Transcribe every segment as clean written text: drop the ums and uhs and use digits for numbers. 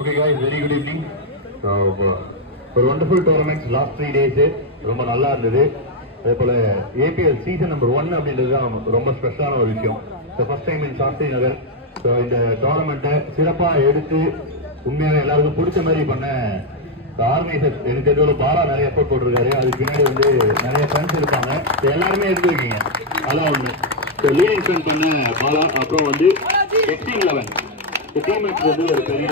Okay guys, very good evening. So, for wonderful tournaments last 3 days, ரொம்ப நல்லா இருந்தது. அதே போல APL சீசன் நம்பர் 1 அப்படின்றது தான் ரொம்ப ஸ்பெஷலான ஒரு விஷயம். So first time in Shastri Nagar. So இந்த டோர்னமெண்ட்டை சிறப்பாக எடுத்து உண்மையாக எல்லாருக்கும் பிடிச்ச மாதிரி பண்ண ஆர்கனைசர் எனக்கு தெரிஞ்ச பாலா நிறைய எஃபோர்ட் போட்டிருக்காரு. அதுக்கு பின்னாடி வந்து நிறைய ஃப்ரெண்ட்ஸ் இருப்பாங்க. எல்லாருமே இருந்துருக்கீங்க. அதான் ஒன்று. ஸோ லீடிங் ஃப்ரெண்ட் பண்ண பாலா, அப்புறம் வந்து எக்ஸ்ட்ரீம் 11 டீம்மேட்ஸ் வந்து ஒரு பெரிய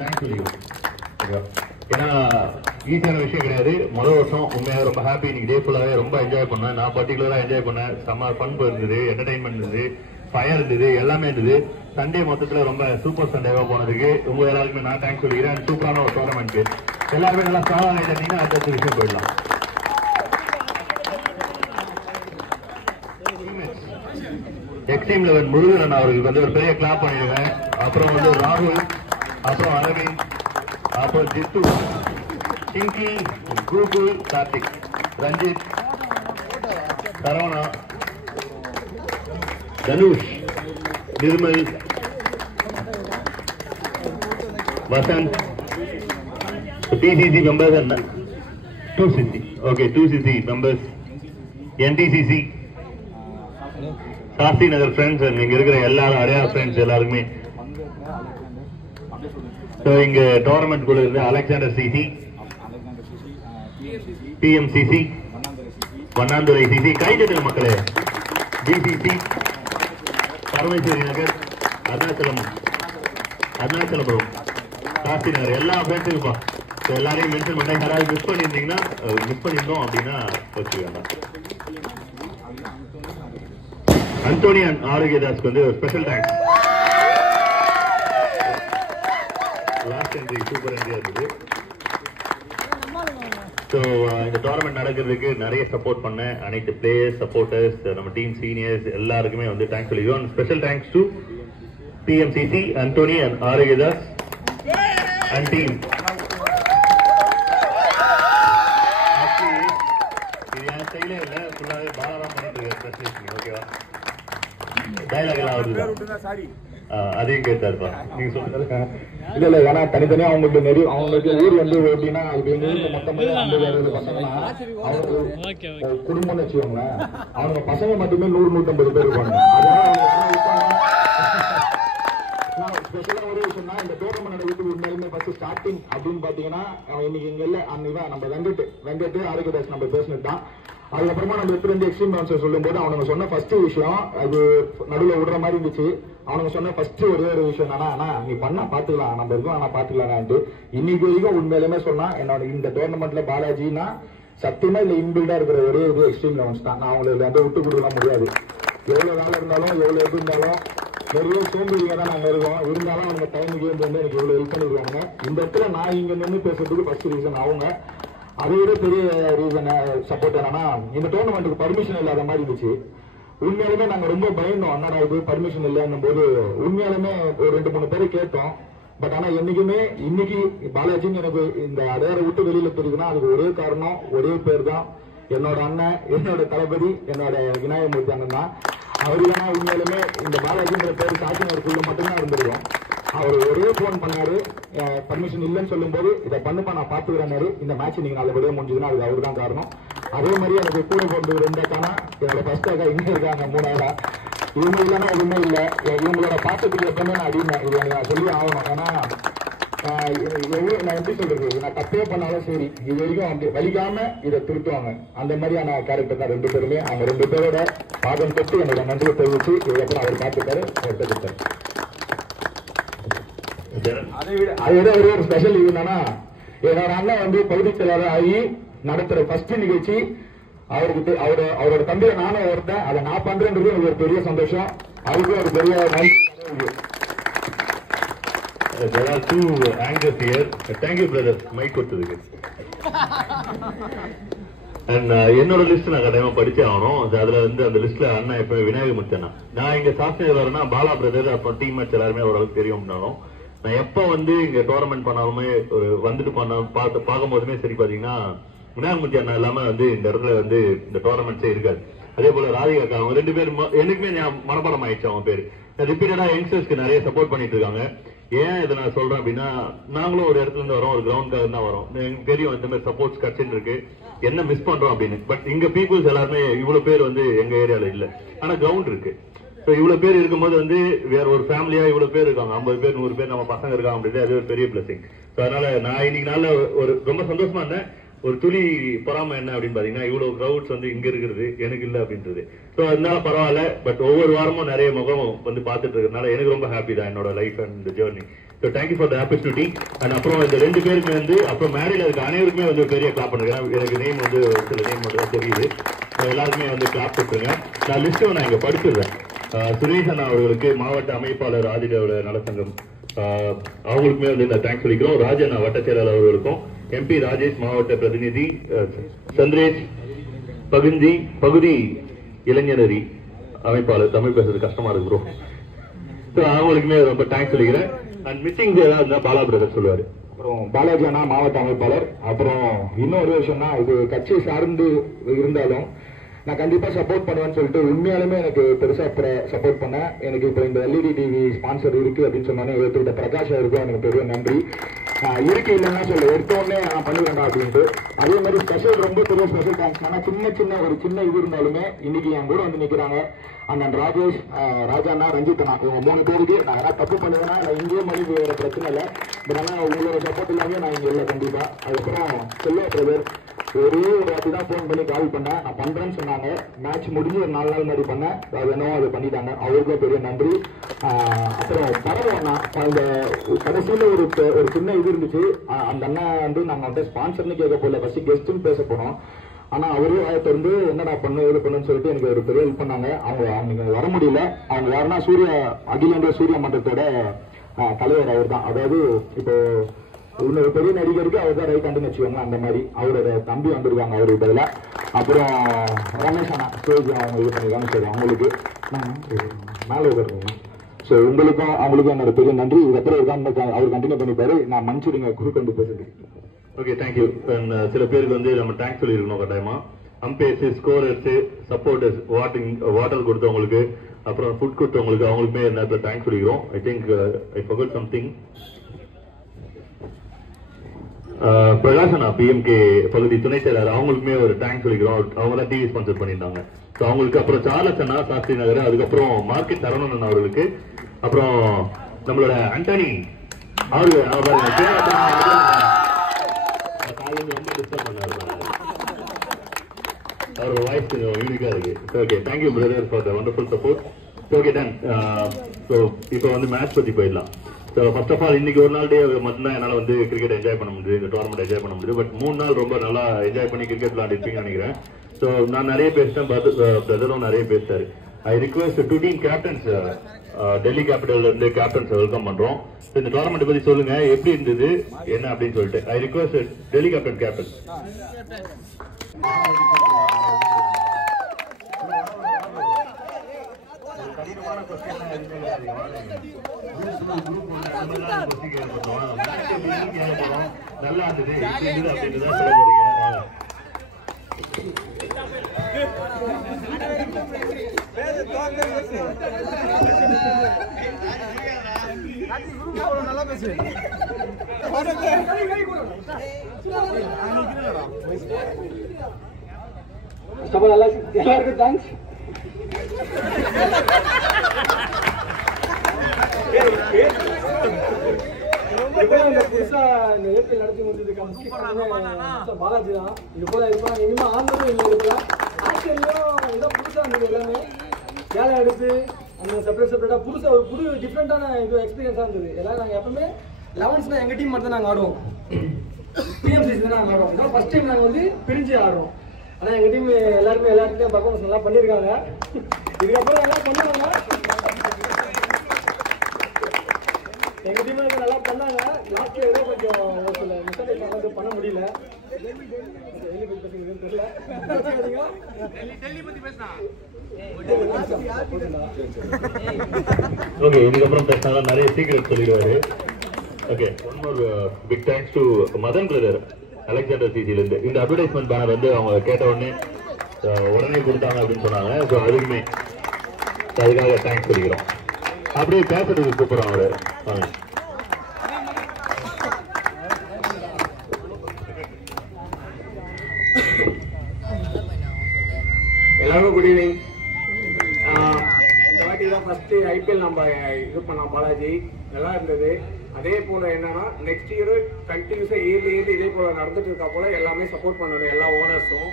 தேங்க்ஸ் சொல்லிக்கிறோம். ஏன்னா ஈஸியான விஷயம் கிடையாது. முதல் வருஷம் உண்மையாக ரொம்ப ஹாப்பி. இன்னைக்கு டே ஃபுல்லாகவே ரொம்ப என்ஜாய் பண்ணேன். நான் பர்டிகுலராக என்ஜாய் பண்ணேன். செம்ம ஃபன் இருந்தது, என்டர்டைன்மெண்ட் இருந்தது, ஃபயர் இருந்தது, எல்லாமே இருந்தது. சண்டே மொத்தத்தில் ரொம்ப சூப்பர் சண்டேவாக போனதுக்கு உங்க எல்லாருக்குமே நான் தேங்க்ஸ் சொல்லிக்கிறேன். சூப்பரான ஒரு டோர்னமெண்ட். எல்லாருமே நல்லா ஸ்ட்ராங் ஆகிட்டீங்கன்னா அடுத்த விஷயம் போயிடலாம். எக்ஸ்ட்ரீம் 11 முருகன் அவர்களுக்கு வந்து ஒரு பெரிய கிளாப் பண்ணிடுவேன். அப்புறம் வந்து ராகுல், அப்புறம் அரவிந்த், அப்புறம் Jithu, Singhi, Google, Karthik, Ranjith, Saravana, Dhanush, Nirmal, Vasanth, TCC members and 2CC. Okay, 2CC members, NTCC, Shastri Nagar friends, இங்க இருக்கிற எல்லாரும் அடையாள ஃப்ரெண்ட்ஸ் எல்லாருமே. இங்க டோர்னமெண்ட் குழு இருந்து Alexander CC, PMCC, Vannanthurai CC, கைதட்டல் மக்களே, DCC, பரமேஸ்வரி நகர், அருணாச்சலபுரம், சாஸ்திரி நகர் எல்லா ஃப்ரெண்ட்ஸும் இருப்பா. எல்லாரையும் மென்ஷன் பண்ண யாராவது மிஸ் பண்ணியிருந்தோம் அப்படின்னா வச்சு வேண்டாம். அந்தோனி அண்ட் ஆரோக்கியதாஸ்க்கு வந்து ஒரு special thanks. Last entry super என்ட்ரியா இருந்தது. ஸோ இந்த டோர்னமெண்ட் நடக்கிறதுக்கு நிறைய சப்போர்ட் பண்ண அனைத்து பிளேயர்ஸ், சப்போர்ட்டர்ஸ், நம்ம டீம் சீனியர்ஸ் எல்லாருக்குமே வந்து தேங்க்ஸ் சொல்லிக்கிறோம். Special thanks to PMCC, Anthony and Arokiyadas and team. இது என் ஸ்டைலே இல்லை, ஃபுல்லாகவே பாலராம் பண்ணிட்டு இருக்காரு. ஓகேவா? டைலாக் எல்லாம் வருது, அதையும் கேட்டாருப்பா. நீங்க சொல்லுங்க. இல்ல ஏன்னா தனித்தனியா அவங்களுக்கு ஊர் வந்து எப்படின்னா மொத்தமே குடும்பம்னு வச்சுக்கோங்களேன். அவங்க பசங்க மட்டுமே 100-150 பேர் இருப்பாங்க. ஸ்பெஷலா ஒரு விஷயம்னா இந்த டோர்னமெண்ட் நடக்குது உண்மையிலுமே ஃபர்ஸ்ட் ஸ்டார்டிங் அப்படின்னு பாத்தீங்கன்னா இன்னைக்கு இங்க இல்ல அன்னைக்கு நம்ம வெங்கட் ஆரோக்கியதாஸ் நம்ம பேசினது தான். அதுக்கப்புறமா நம்ம எப்படி இருந்து எக்ஸ்ட்ரீம் டான்ஸர் சொல்லும் போது அவனுங்க சொன்ன ஃபர்ஸ்ட் விஷயம் அது நடுவில் விடுற மாதிரி இருந்துச்சு. அவனுங்க சொன்ன ஃபர்ஸ்ட் ஒரே ஒரு விஷயம் என்னன்னா, நீ பண்ணா பாத்துக்கலாம், நம்ம இருக்கோம் ஆனா பாத்துக்கலாம்ட்டு. இன்னைக்கு வரைக்கும் உண்மையிலுமே சொன்னா என்னோட இந்த டோர்னமெண்ட்ல பாலாஜினா சத்தியமா இல்ல இன்பில்டா இருக்கிற ஒரே இது எக்ஸ்ட்ரீம் லெவன்ஸ் தான். நான் அவங்களுக்கு வந்து விட்டு கொடுக்க முடியாது. எவ்வளவு வேலை இருந்தாலும் எவ்வளவு இது இருந்தாலும் நிறைய சோம்பேறிங்க தான் நாங்க இருக்கோம். இருந்தாலும் அவங்க டைமுக்கு வந்து எனக்கு எவ்வளவு ஹெல்ப் பண்ணிருக்காங்க. இந்த இடத்துல நான் இங்க நின்று பேசுறதுக்கு ஃபர்ஸ்ட் ரீசன் அவங்க. அதை விட பெரிய ரீசன் சப்போர்ட் என்னன்னா, இந்த டோர்னமெண்ட்டுக்கு பர்மிஷன் இல்லாத மாதிரி இருந்துச்சு. உண்மையாலுமே நாங்க ரொம்ப பயந்தோம். என்னடா இது பர்மிஷன் இல்லைன்னும் போது உண்மையாலுமே ஒரு 2-3 பேரை கேட்டோம். பட் ஆனா என்னைக்குமே இன்னைக்கு பாலாஜின்னு எனக்கு இந்த அடையாள விட்டு வெளியில தெரியுதுன்னா அதுக்கு ஒரே காரணம், ஒரே பேர் தான். என்னோட அண்ணன், என்னோட தளபதி, என்னோட விநாயகமூர்த்தி அண்ணன் தான். அவரு ஏன்னா உண்மையாலுமே இந்த பாலாஜின்ற பேர் சாத்தினருக்குள்ள மட்டும்தான் இருந்திருக்கும். அவர் ஒரே போன் பண்ணாரு, பர்மிஷன் இல்லைன்னு சொல்லும் போது இதை பண்ணுப்பா நான் பாத்துக்கிறேன்னாரு. இந்த மேட்ச் நீங்க நல்லபடியா முடிஞ்சதுன்னா அது அவரு தான் காரணம். அதே மாதிரி எனக்கு கூட போட்டு 2 அக்கானா என்னோட ஃபர்ஸ்ட் அக்கா இங்க இருக்காங்க 3ஆவதா. இவங்க இல்லைன்னா எதுவுமே இல்லை. இவங்களோட பாசத்துக்கு எப்பவுமே நான் அடிமை. இது நான் சொல்லி ஆகணும். ஏன்னா நான் எப்படி சொல்றது, நான் தப்பே பண்ணாலும் சரி இது வரைக்கும் அப்படி வலிக்காம இதை திருத்துவாங்க. அந்த மாதிரியான கேரக்டர் தான் 2 பேருமே. அவங்க 2 பேரோட பாதம் தொட்டு என்னோட நன்றியை தெரிவிச்சு இதுக்கப்புறம் அவர் பார்த்துட்டாரு, எடுத்துக்கிட்டாரு. அதை விட ஒரே ஒரு ஸ்பெஷல் இது என்னன்னா, என்னோட அண்ணன் வந்து பகுதி செயலாளர் ஆகி நடத்துற ஃபர்ஸ்ட் நிகழ்ச்சி அவருக்கு அவரோட தம்பியை நானும் ஒருத்தேன். அதை நான் பண்றேன்றது எனக்கு ஒரு பெரிய சந்தோஷம். அவருக்கும் ஒரு பெரிய நன்றி. There are 2 anchors here. Thank you brother. Mike கொடுத்ததுக்கு. அண்ட் என்னோட லிஸ்ட் நான் கட்டாயமா படிச்சே ஆகணும். அதுல வந்து அந்த லிஸ்ட்ல அண்ணன் எப்ப விநாயகமூர்த்தி அண்ணா. நான் இங்க சாஸ்திரி வரேன்னா பாலா பிரதர் அப்புறம் டீம் மேட்ச் எல்லாருமே ஓரளவுக்கு தெரியும். அப்படின்னாலும் நான் எப்ப வந்து இங்க டோர்னமெண்ட் பண்ணாலுமே ஒரு வந்துட்டு பார்க்கும்போதுமே சரி பாத்தீங்கன்னா விநாயகமூர்த்தி அண்ணா இல்லாம வந்து இந்த இடத்துல வந்து இந்த டோர்னமெண்ட்ஸே இருக்காது. அதே போல ராதிகா அக்கா அவங்க 2 பேரும் எனக்குமே மனப்பாடம் ஆயிடுச்சு. அவங்க பேரு ரிப்பீட்டடா யங்ஸ்டர்ஸ்க்கு நிறைய சப்போர்ட் பண்ணிட்டு இருக்காங்க. ஏன் இதை நான் சொல்றேன் அப்படின்னா, நாங்களும் ஒரு இடத்துல இருந்து வரோம், ஒரு கிரவுண்டுக்காக தான் வரோம். எனக்கு தெரியும் இந்த மாதிரி சப்போர்ட்ஸ் கட்சின்னு இருக்கு, என்ன மிஸ் பண்றோம் அப்படின்னு. பட் இங்க பீப்புள்ஸ் எல்லாருமே இவ்வளவு பேர் வந்து எங்க ஏரியால இல்ல, ஆனா கிரவுண்ட் இருக்கு. ஸோ இவ்வளவு பேர் இருக்கும்போது வந்து வேற ஒரு ஃபேமிலியா இவ்வளவு பேர் இருக்காங்க, 50 பேர் 100 பேர் நம்ம பசங்க இருக்காங்க அப்படின்னு, அது ஒரு பெரிய பிளஸிங். ஸோ அதனால நான் இன்னைக்கு நாள்ல ஒரு ரொம்ப சந்தோஷமா இருந்தேன். ஒரு துளி பொறாம என்ன அப்படின்னு பாத்தீங்கன்னா, இவ்வளவு கிரவுட்ஸ் வந்து இங்க இருக்கிறது எனக்கு இல்ல அப்படின்றது. ஸோ அதனால பரவாயில்ல. பட் ஒவ்வொரு வாரமும் நிறைய முகம் வந்து பார்த்துட்டு இருக்கிறதுனால எனக்கு ரொம்ப ஹாப்பி தான் என்னோட life and journey. So thank you for the opportunity. And அப்புறம் இந்த 2 பேருக்கு வந்து அப்புறம் மேடையில் இருக்க அனைவருக்குமே வந்து பெரிய கிளாப் பண்ணுறேன். எனக்கு நேம் வந்து சில நேம் மட்டும் தான் தெரியுது. எல்லாருக்குமே வந்து கிளாப் கொடுத்துருங்க. நான் லிஸ்ட்டை நான் இங்கே படிச்சிடுறேன். சுரேஷ் அண்ணா அவர்களுக்கு, மாவட்ட அமைப்பாளர் ஆதிடோட நலசங்கம், அவங்களுக்குமே வந்து இந்த தேங்க்ஸ் சொல்லிக்கிறோம். ராஜண்ணா வட்ட செயலாளர் அவர்களுக்கும், MP ராஜேஷ் மாவட்ட பிரதிநிதி, சந்திரேஷ் பகுதி இளைஞரணி அமைப்பாளர். தமிழ் பேசுறது கஷ்டமா இருக்கு ப்ரோ. ஸோ அவங்களுக்குமே ரொம்ப தேங்க்ஸ் சொல்லிக்கிறேன். அண்ட் மிஸ்ஸிங் ஏதாவது இருந்தால் பாலா பிரதர் சொல்லுவாரு. அப்புறம் பாலாஜி அண்ணா மாவட்ட அமைப்பாளர். அப்புறம் இன்னொரு விஷயம்னா, இது கட்சி சார்ந்து இருந்தாலும் நான் கண்டிப்பா சப்போர்ட் பண்ணுவேன்னு சொல்லிட்டு உண்மையாலுமே எனக்கு பெருசா சப்போர்ட் பண்ண, எனக்கு இப்போ இந்த LED TV ஸ்பான்சர் இருக்கு அப்படின்னு சொன்னாலும் எடுத்துக்கிட்ட பிரகாஷ் இருக்கும் எனக்கு பெரிய நன்றி. இருக்கு இல்லைன்னா சொல்ல எடுத்தோடனே நான் பண்ணிடுறேன் அப்படின்ட்டு. அதே மாதிரி ஸ்பெஷல், ரொம்ப பெரிய ஸ்பெஷல் தேங்க்ஸ். ஆனால் ஒரு சின்ன இது இருந்தாலுமே இன்னைக்கு என் கூட வந்து நிற்கிறாங்க அண்ணன் ராஜேஷ், ராஜாண்ணா, ரஞ்சித் அண்ணா, இவங்க 3 பேருக்கு நான் யாராவது தப்பு பண்ணுவேன்னா நான் இங்கேயே மணி வேற பிரச்சனை இல்லை. பட் ஆனால் உங்களோட சப்போர்ட் இல்லாமல் நான் இங்கே இல்லை கண்டிப்பா. அதுக்கப்புறம் செல்வா பிரதர் ஒரே ஒரு வாட்டி தான் ஃபோன் பண்ணி கால் பண்ணேன், நான் பண்றேன்னு சொன்னாங்க. மேட்ச் முடிஞ்சு ஒரு 4 நாள் மாதிரி பண்ணேன், அது என்னவோ அதை பண்ணிட்டாங்க, அவருக்கும் பெரிய நன்றி. அப்புறம் பரவாயில்ல, அந்த கடைசியில் ஒரு சின்ன இது இருந்துச்சு. அந்த அண்ணா வந்து நாங்கள் வந்து ஸ்பான்சர்னு கேட்க போகல, ஃபர்ஸ்ட் கெஸ்ட்னு பேச போனோம். ஆனால் அவரே வாயத்தை இருந்து என்னடா பண்ணு இது பண்ணுன்னு சொல்லிட்டு எனக்கு ஒரு பெரிய ஹெல்ப் பண்ணாங்க. அவங்க வர முடியல. அவங்க யாருன்னா அகில இந்திய சூரிய மன்றத்தோட தலைவர் அவர் தான். அதாவது இப்போ இன்னொரு பெரிய நடிகருக்கு அவர் தான் ரைட் ஹேண்டுன்னு வச்சுக்கோங்க. அந்த மாதிரி அவரோட தம்பி வந்திருக்காங்க அவருக்கு பதிலாக. அப்புறம் ரமேஷ் அண்ணா ஸ்டேஜ் அவங்க இது பண்ணிருக்காங்க. சரி, அவங்களுக்கு மேலே உட்காருங்க. ஸோ உங்களுக்கும் அவங்களுக்கும் என்னோட பெரிய நன்றி. இதுக்கப்புறம் அவர் கண்டினியூ பண்ணிப்பாரு. நான் மன்னிச்சுடுங்க குறுக்கு வந்து பேசுறது. Okay, thank you. சில பேருக்கு வந்து நம்ம தேங்க்ஸ் சொல்லியிருக்கணும் கட்டாயமா. அம்பேர்ஸ், ஸ்கோரர்ஸ், சப்போர்ட்டர்ஸ், வாட்டர் கொடுத்தவங்களுக்கு, அப்புறம் ஃபுட் கொடுத்தவங்களுக்கு, அவங்களுக்குமே நேரத்தில் தேங்க்ஸ் சொல்லிக்கிறோம். I think I forgot something. பிரகாஷனா PMK பகுதி துணை செயலர், அவங்களுக்குமே ஒரு தேங்க்ஸ் சொல்லிக்கிறோம். அவங்க தான் டிவி ஸ்பான்சர் பண்ணியிருந்தாங்க. ஸோ அவங்களுக்கு, அப்புறம் சார்லஸ் அண்ணா சாஸ்திரி நகர், அதுக்கப்புறம் மார்க்கெட் சரவணன் அவர்களுக்கு, அப்புறம் நம்மளோட ஆண்டனி அவரு ரொம்ப டிஸ்டர்ப் பண்ணாரு, அவரோட வாய்ஸ் கொஞ்சம் யூனிக்கா இருக்கு. Okay, thank you brother for the wonderful support. Okay done. So இப்போ வந்து மேட்ச் பத்தி போயிடலாம். ஸோ ஃபர்ஸ்ட் ஆஃப் ஆல் இன்னைக்கு ஒரு நாள் டே மட்டும்தான் என்னால் வந்து கிரிக்கெட் என்ஜாய் பண்ண முடியுது, இந்த டோர்னமெண்ட் என்ஜாய் பண்ண முடியுது. பட் 3 நாள் ரொம்ப நல்லா என்ஜாய் பண்ணி கிரிக்கெட் விளையாடிருப்பீங்கன்னு நினைக்கிறேன். ஸோ நான் நிறைய பேசிட்டேன், பிரதரும் நிறைய பேசிட்டாரு. I request 2 team captains, Delhi கேபிட்டல்ல இருந்து கேப்டன்ஸ் வெல்கம் பண்றோம். இந்த டோர்னமெண்ட் பத்தி சொல்லுங்க, எப்படி இருந்தது என்ன அப்படின்னு சொல்லிட்டு. I request Delhi captain. நல்லா இருந்தது அப்படின்னு தான் சொல்ல போறீங்க. நல்லா பேசு. எல்லாருக்கும் தேங்க்ஸ். புதுசா இந்த ஏபிஎல் நடத்தி முடிஞ்சதுக்கு பாலாஜி தான். இது போல இப்போ இனிமே ஆனதும் இல்லை. இதுல ஆக்சுவலியும் ஏதோ புதுசா இருந்தது எல்லாமே. வேலை எடுத்து அந்த செப்பரேட்டா புதுசா ஒரு புது டிஃப்ரெண்டான இது எக்ஸ்பீரியன்ஸா இருந்தது. எல்லாரும் நாங்கள் எப்பவுமே 11ஸ்னா எங்க டீம் மட்டும் தான் நாங்கள் ஆடுவோம். PMCC தான் நாங்கள் ஆடுவோம். இதான் ஃபர்ஸ்ட் டைம் நாங்கள் வந்து பிரிஞ்சு ஆடுறோம். ஆனால் எங்கள் டீம் எல்லாருமே எல்லாருக்கும் பர்ஃபார்மன்ஸ் நல்லா பண்ணியிருக்காங்க. இதுக்கப்புறம் எல்லாம் பண்ணுவாங்க. எங்கள் டீம் நல்லா பண்ணாங்க. லாஸ்ட்ல ஏதோ கொஞ்சம் ஒரு சில மிஸ்டேக் பண்ண முடியல. தெரியல. ஓகே, இதுக்கப்புறம் பேசினாலும் நிறைய சீக்கிரம் சொல்லிடுவாரு. Okay, one more big thanks to Madan brother, Alexander சிசில இருந்து. இந்த அட்வர்டைஸ்மெண்ட் பேனர் வந்து அவங்க கேட்ட உடனே கொடுத்தாங்க அப்படின்னு சொன்னாங்க. ஸோ அதுக்குமே அதுக்காக தேங்க்ஸ் சொல்லிக்கிறோம். அப்படியே பேசுறதுக்கு கூப்பிடுறோம் அவரு. எல்லாருக்கும் குட் ஈவினிங். இந்த வாட்டி தான் ஃபர்ஸ்ட் ஐபிஎல் நம்ம இது பண்ணோம் பாலாஜி, நல்லா இருந்தது. அதே போல என்னன்னா நெக்ஸ்ட் இயர் கண்டினியூஸா இயர்லி இதே போல நடந்துட்டு இருக்கா போல எல்லாமே சப்போர்ட் பண்ணணும் எல்லா ஓனர்ஸும்.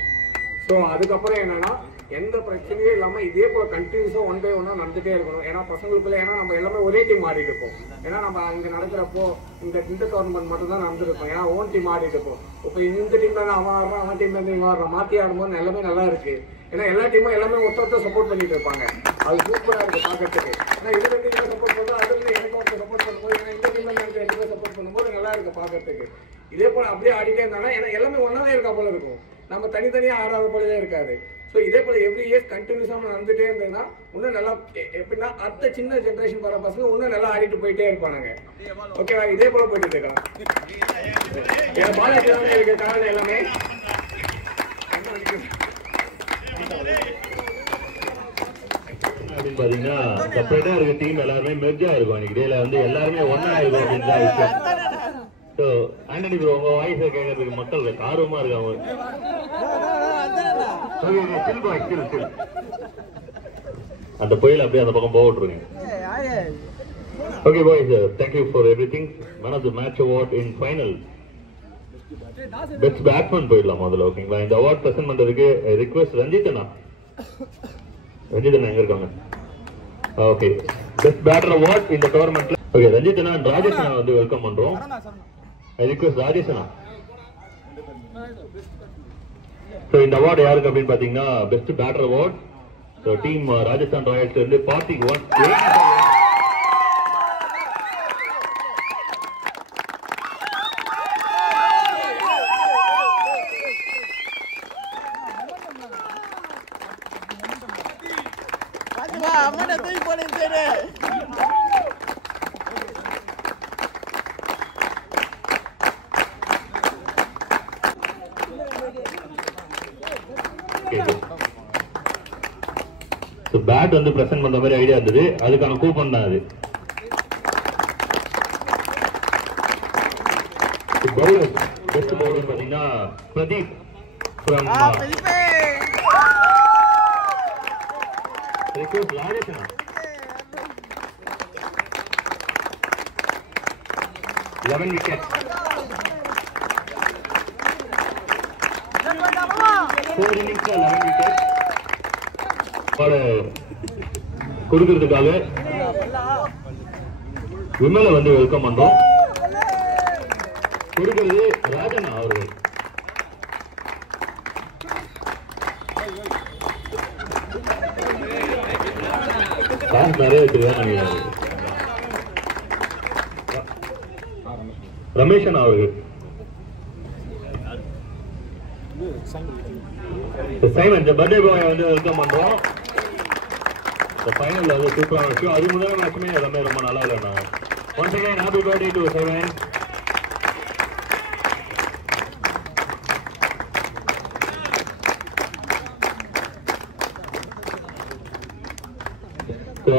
ஸோ அதுக்கப்புறம் என்னன்னா எந்த பிரச்சனையும் இல்லாம இதே போல கண்டினியூஸா ஒன் பை ஒன்னா நடந்துட்டே இருக்கணும். ஏன்னா பசங்களுக்குள்ள ஏன்னா நம்ம எல்லாமே ஒரே டீம் ஆடிட்டு இருப்போம். ஏன்னா நம்ம அங்க நடக்கிறப்போ இந்த டோர்னமெண்ட் மட்டும் தான் நடந்துருப்போம். ஏன்னா ஓன் டீம் ஆடிட்டு இருப்போம். இப்போ இந்த டீம்ல இருந்து அவன் ஆடுறான், அவன் டீம்ல இருந்து இவன் ஆடுறான், மாத்தி ஆடும்போது எல்லாமே நல்லா இருக்கு. ஏன்னா எல்லா டீமும் எல்லாமே ஒருத்தர் சப்போர்ட் பண்ணிட்டு இருப்பாங்க. அது சூப்பரா இருக்கு பாக்கிறதுக்கு. ஏன்னா இதுல இருந்து இவன் சப்போர்ட் பண்ணுவோம், அதுல இருந்து எனக்கு ஒருத்தர் சப்போர்ட் பண்ணும்போது, ஏன்னா இந்த டீம்ல இருந்து எனக்கு சப்போர்ட் பண்ணும்போது நல்லா இருக்கு பாக்கிறதுக்கு. இதே போல அப்படியே ஆடிட்டே இருந்தாங்கன்னா ஏன்னா எல்லாமே ஒன்னாவே இருக்கா போல இருக்கும். நம்ம தனித்தனியா ஆடாத போலவே இருக்காது. ஸோ இதே போல எவ்ரி இயர்ஸ் கண்டினியூஸாக நடந்துட்டே இருந்ததுன்னா இன்னும் நல்லா எப்படின்னா அடுத்த சின்ன ஜென்ரேஷன் வர பசங்க இன்னும் நல்லா ஆடிட்டு போயிட்டே இருப்பானுங்க. ஓகேவா? இதே போல போயிட்டு இருக்கலாம். என் பாலாஜி தான் எனக்கு காரணம் எல்லாமே. அப்படின்னு பாத்தீங்கன்னா செப்பரேட்டா இருக்க டீம் எல்லாருமே மெர்ஜா இருக்கும். இன்னைக்கு டேல வந்து எல்லாருமே ஒன்னா இருக்கும் அப்படின்னு தான் விஷயம். ஸோ ஆண்டனி ப்ரோ உங்க வாய்ஸை கேட்கறதுக்கு மக்கள் ஆர்வமா இருக்காங்க. அந்த புயல் அப்படியே அந்த பக்கம் போக விட்டுருங்க. Okay boys, thank you for everything. Man of the match award in final best batsman போயிடலாம் முதல்ல. ஓகேங்களா? இந்த அவார்ட் பிரசன்ட் பண்றதுக்கு ரிக்வெஸ்ட் ரஞ்சித் அண்ணா எங்க இருக்காங்க? ஓகே, பெஸ்ட் பேட்டர் அவார்ட் இந்த டோர்னமெண்ட்ல. ஓகே, ரஞ்சித் அண்ணா அண்ட் ராஜேஷ் அண்ணா வந்து வெல்கம் பண்றோம். ரிக்வெஸ்ட் ராஜேஷ் அண்ணா. ஸோ இந்த அவார்டு யாருக்கு அப்படின்னு பாத்தீங்கன்னா best batter award. So team Rajasthan ராயல்ஸ்ல இருந்து பார்த்திக் 1 பேட் வந்து பிரசன்ட் பண்ற மாதிரி ஐடியா இருந்தது. அதுக்கான கூப்பன் தான் அது. பவுலர் பெஸ்ட் பவுலர் பாத்தீங்கன்னா Pradeep from request Rajesh 11 wicket. 4 இன்னிங்ஸ்ல 11 விக்கெட் கொடுக்கிறதுக்காக விமலை வந்து வெல்கம் பண்றோம். கொடுக்கிறது ராஜனா அவர்கள். நிறைய வச்சிருக்காங்க. ரமேஷன் அவர்கள். சைமன் இந்த பர்த்டே பாய் வந்து வெல்கம் பண்றோம். ஃபைனல் வந்து சூப்பரான விஷயம். அது முதல் மேட்சுமே எல்லாமே ரொம்ப நல்லா விளையாடுனாங்க. Once again happy birthday to Simon.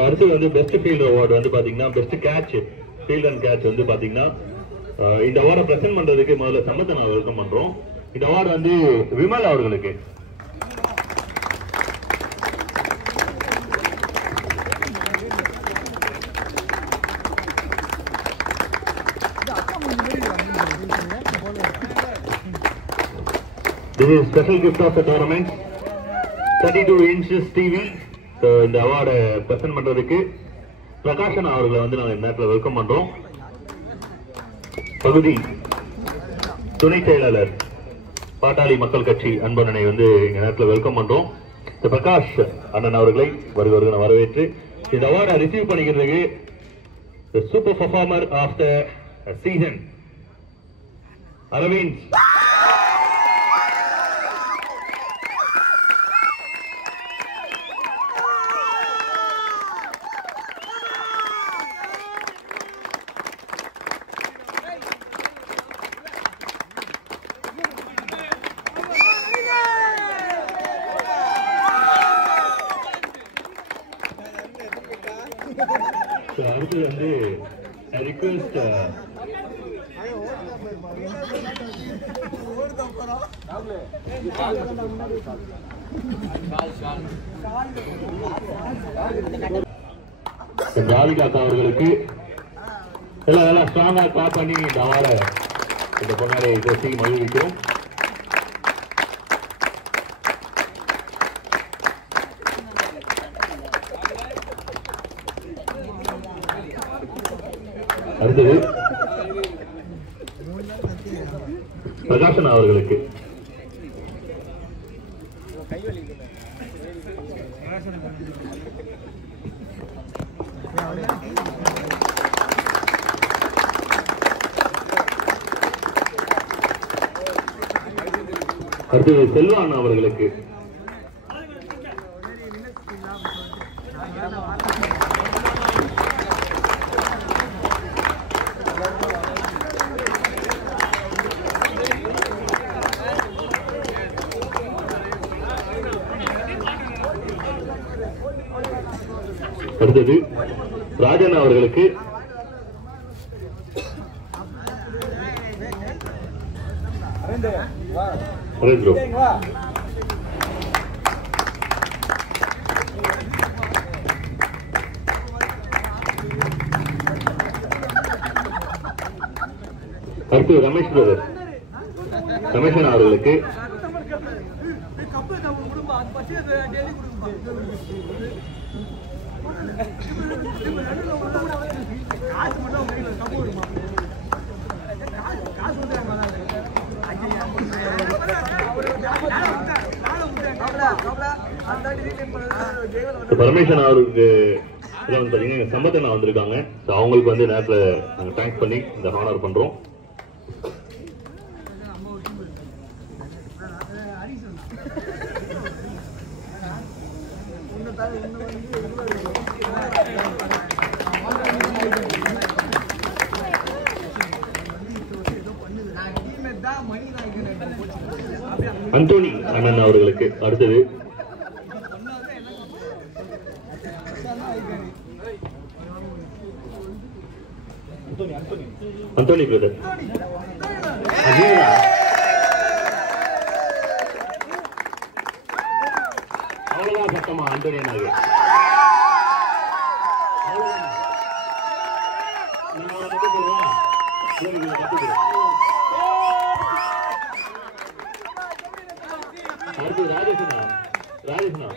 அடுத்து வந்து பெஸ்ட் ஃபீல்ட் அவார்டு வந்து பாத்தீங்கன்னா best catch field and catch வந்து பாத்தீங்கன்னா இந்த அவார்டை பிரசன்ட் பண்றதுக்கு முதல்ல சம்பத்தை நான் வெல்கம் பண்றோம். இந்த அவார்டு வந்து விமல் அவர்களுக்கு. This is special gift of the tournament, 32 inches TV. இந்த அவார்டை பிரசன்ட் பண்றதுக்கு பிரகாஷன் அவர்களை வந்து நாங்கள் இந்த நேரத்தில் வெல்கம் பண்றோம். பகுதி துணை செயலாளர் பாட்டாளி மக்கள் கட்சி அன்பண்ணனை வந்து இந்த நேரத்தில் வெல்கம் பண்றோம். பிரகாஷ் அண்ணன் அவர்களை வருகிறவர்கள் வரவேற்று இந்த அவார்டை ரிசீவ் பண்ணிக்கிறதுக்கு super performer of the season Aravind. அடுத்து வந்து ரிக்வெஸ்ட் ராதிகா அக்கா அவர்களுக்கு எல்லாம் ஸ்ட்ராங்கா கிளாப் பண்ணி இந்த அவார்டை இந்த பொன்னாடை பேசி மகிழ்விக்கிறோம். அடுத்தது பிரகாஷன் அவர்களுக்கு அடுத்தது செல்வான் அவர்களுக்கு அடுத்தது ராஜன் அவர்களுக்கு அடுத்து ரமேஷ் பிரதர் ரமேஷன் அவர்களுக்கு பரமேஸ்வரன் அவருக்கு சம்பத்தனா வந்திருக்காங்க. அவங்களுக்கு வந்து நேரத்தில் நாங்கள் தேங்க்ஸ் பண்ணி இந்த ஹானர் பண்றோம். அந்தோனி அண்ணன் அவர்களுக்கு அடுத்தது அந்தோனி பிரதர் அவ்வளவுதான் சத்தமா அந்தோனி அண்ணாவே அடுத்து ராஜேஷ்னா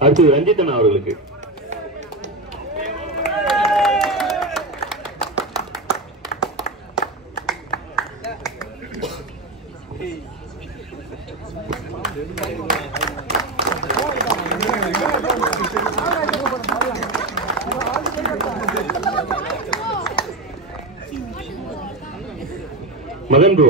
அடுத்து ரஞ்சித்தன் அவர்களுக்கு மதன் ப்ரோ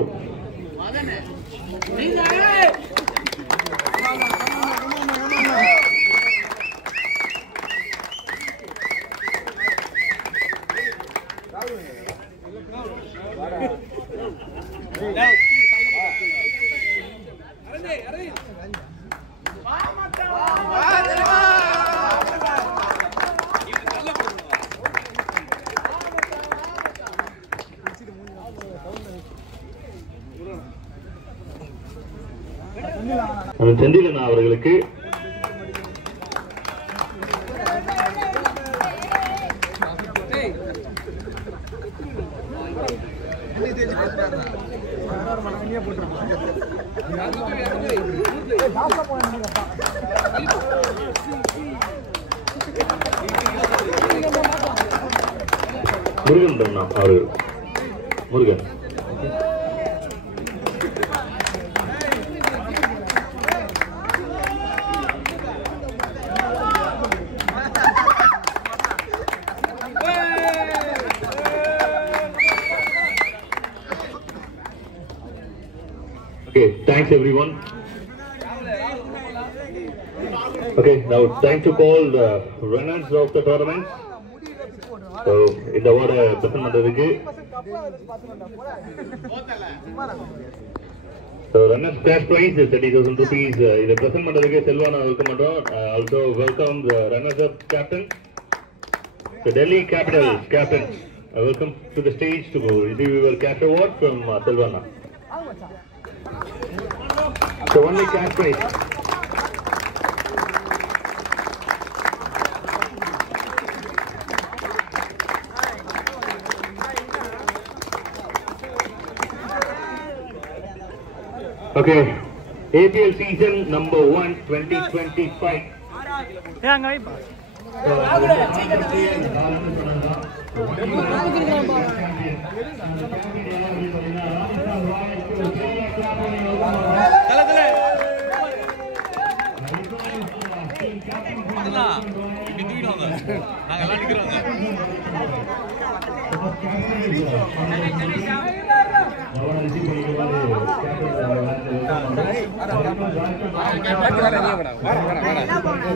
செந்திலன் அவர்களுக்கு முருகன் அவர்கள் Murugan Okay, thanks everyone. Okay, now time to call the winners of the tournament. So, இந்த அவார்டை பிரசன்ட் பண்றதுக்கு So, runners cash prize is 30,000 rupees. இதை பிரசன்ட் பண்றதுக்கு செல்வான வெல்கம் பண்றோம். Also welcome the runners up captain, the Delhi Capitals captain. Welcome to the stage to receive your cash award from Selvana. So only cash prize. Okay, APL season number 1 2025.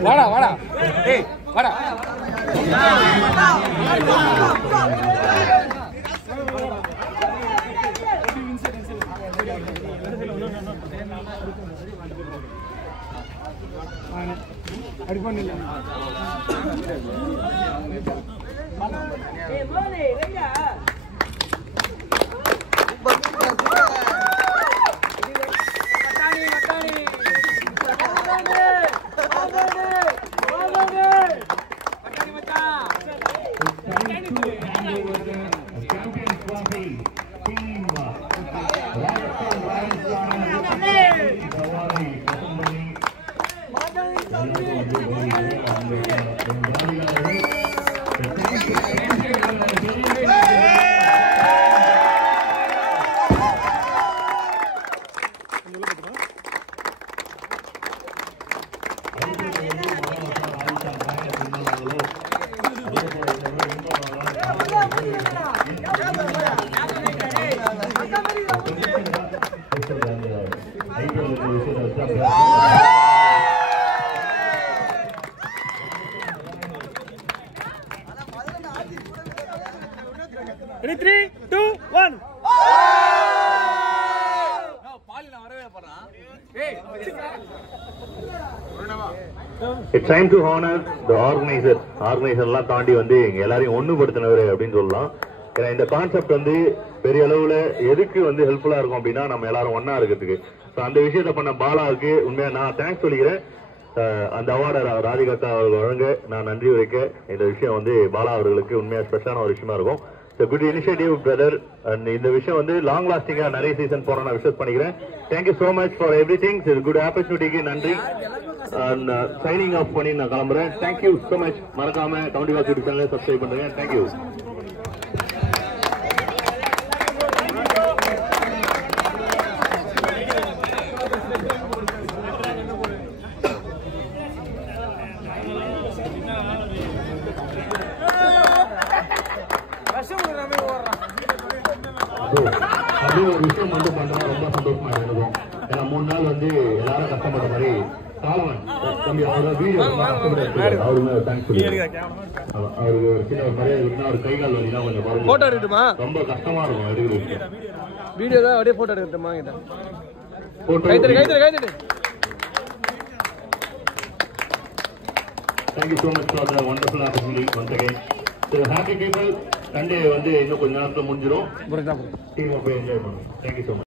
வாடா வாடா ஏய் வாடா அடிப்பண்ணில்ல ஏய் மோனே ரெடியா Ready, 3, 2, 1. It's time to honor the organizer. Organizer எல்லாம் தாண்டி வந்து எங்க எல்லாரையும் ஒண்ணுபடுத்தினவர் அப்படின்னு சொல்லலாம். ஏன்னா இந்த கான்செப்ட் வந்து பெரிய அளவுல எதுக்கு வந்து ஹெல்ப்ஃபுல்லா இருக்கும் அப்படின்னா நம்ம எல்லாரும் ஒன்னா இருக்கிறதுக்கு. அந்த விஷயத்த பண்ண பாலாவுக்கு உண்மையா நான் தேங்க்ஸ் சொல்லிக்கிறேன். அந்த அவார்டை ராதிகா அவர்கள் வழங்க நான் நன்றி உரைக்க இந்த விஷயம் வந்து பாலா அவர்களுக்கு உண்மையா ஸ்பெஷலான ஒரு விஷயமா இருக்கும். Good initiative brother. அண்ட் இந்த விஷயம் வந்து லாங் லாஸ்டிங்கா நிறைய சீசன் போன நான் விஷஸ் பண்ணிக்கிறேன். Thank you so much for everything. Good ஆப்பர்ச்சுனிட்டிக்கு நன்றி. அண்ட் சைனிங் ஆஃப் பண்ணி நான் கிளம்புறேன். Thank you so much. மறக்காம கவுண்டி வாட்ச் யூடியூப் சேனலை சப்ஸ்கிரைப் பண்ணுங்க. தேங்க்யூ. அப்படியே ஒரு விஷயம் வந்து பண்றா ரொம்ப சந்தோஷமா இருக்கும். ஏன்னா 3 நாள் வந்து எல்லாரும் கஷ்டப்படுற மாதிரி காலவன் தம்பி அவரோட வீடியோ அவருக்கு தேங்க்ஸ் சொல்லி அவருக்கு ஒரு சின்ன ஒரு மரியாதை இருக்குன்னா அவர் கை கால் வலினா கொஞ்சம் பாருங்க. போட்டோ எடுக்கட்டுமா? ரொம்ப கஷ்டமா இருக்கும் எடுக்கிறது. வீடியோ தான் அப்படியே போட்டோ எடுக்கட்டுமா கிட்ட? போட்டோ கைத்தடி. Thank you so much for the wonderful opportunity once again. So happy people. Sunday வந்து இன்னும் கொஞ்ச நேரத்துல முடிஞ்சிரும். டீம் போய் என்ஜாய் பண்ணுங்க. Thank you so much.